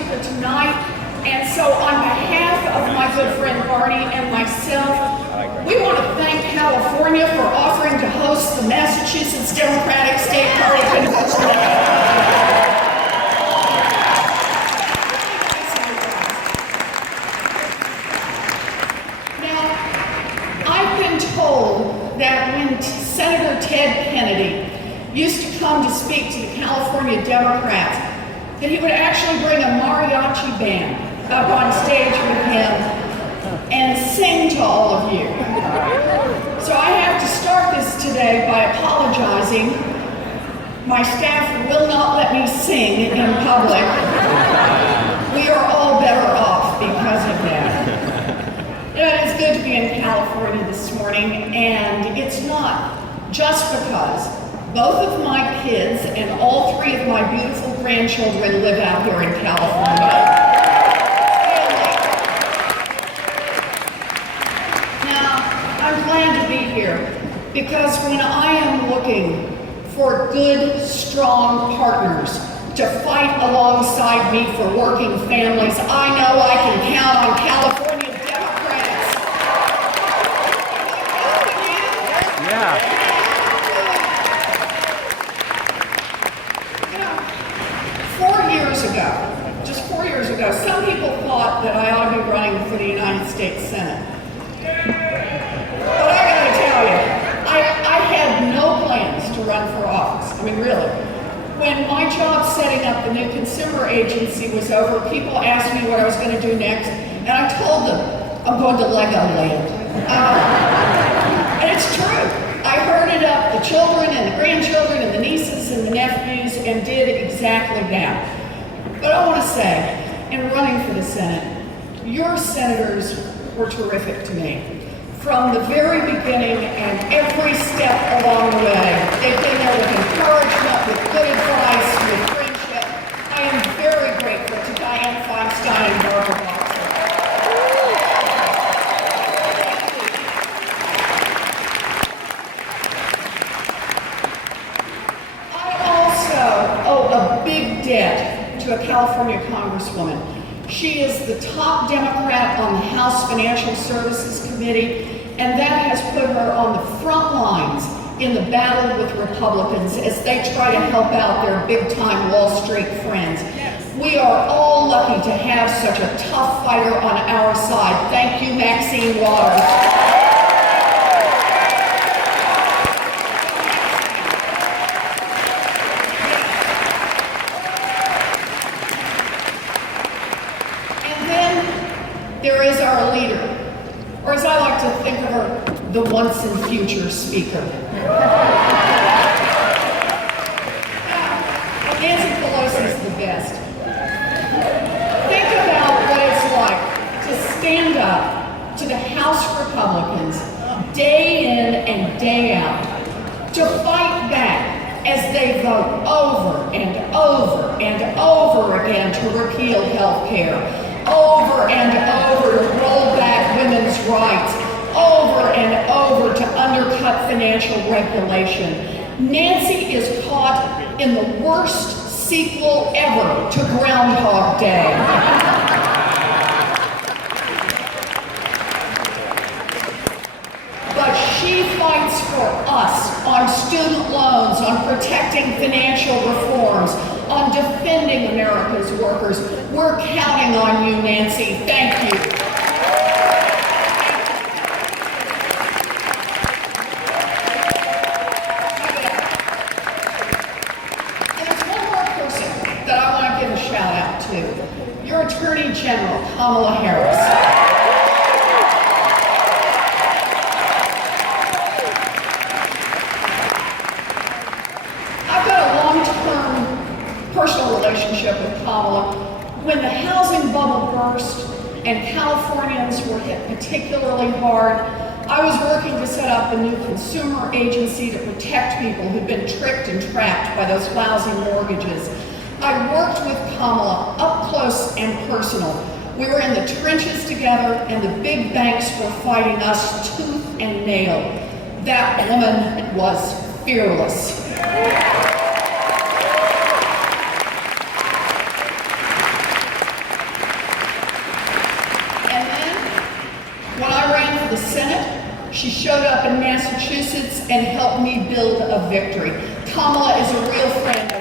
speaker tonight. And so on behalf of my good friend Barney and myself, we want to thank California for offering to host the Massachusetts Democratic State Party Convention. Now, I've been told that when Senator Ted Kennedy used to come to speak to the California Democrats, that he would actually bring a mariachi band up on stage with him and sing to all of you. So I have to start this today by apologizing. My staff will not let me sing in public. We are all better off because of that. It is good to be in California this morning, and it's not just because both of my kids and all three of my beautiful grandchildren live out here in California. I'm glad to be here because when I am looking for good, strong partners to fight alongside me for working families, I know I can count on California Democrats. Yeah. You know, 4 years ago, just 4 years ago, some people thought that I ought to be running for the United States Senate. But I gotta tell you, I had no plans to run for office. I mean, really. When my job setting up the new consumer agency was over, people asked me what I was going to do next, and I told them, I'm going to Legoland. And it's true. I herded up the children and the grandchildren and the nieces and the nephews and did exactly that. But I want to say, in running for the Senate, your senators were terrific to me. From the very beginning and every step along the way, they've been there with encouragement, with good advice, with friendship. I am very grateful to Dianne Feinstein and Barbara Boxer. I also owe a big debt to a California Congresswoman. She is the top Democrat on the House Financial Services Committee, and that has put her on the front lines in the battle with Republicans as they try to help out their big-time Wall Street friends. We are all lucky to have such a tough fighter on our side. Thank you, Maxine Waters. There is our leader, or as I like to think of her, the once and future speaker. Nancy Pelosi is the best. Think about what it's like to stand up to the House Republicans day in and day out, to fight back as they vote over and over and over again to repeal health care, over and over to roll back women's rights, over and over to undercut financial regulation. Nancy is caught in the worst sequel ever to Groundhog Day. But she fights for us on student loans, on protecting financial reforms, on defending America's workers. We're counting on you, Nancy. Thank you. And there's one more person that I want to give a shout out to. Your Attorney General, Kamala Harris. Personal relationship with Kamala. When the housing bubble burst and Californians were hit particularly hard, I was working to set up a new consumer agency to protect people who'd been tricked and trapped by those lousy mortgages. I worked with Kamala up close and personal. We were in the trenches together, and the big banks were fighting us tooth and nail. That woman was fearless. the Senate. She showed up in Massachusetts and helped me build a victory. Kamala is a real friend.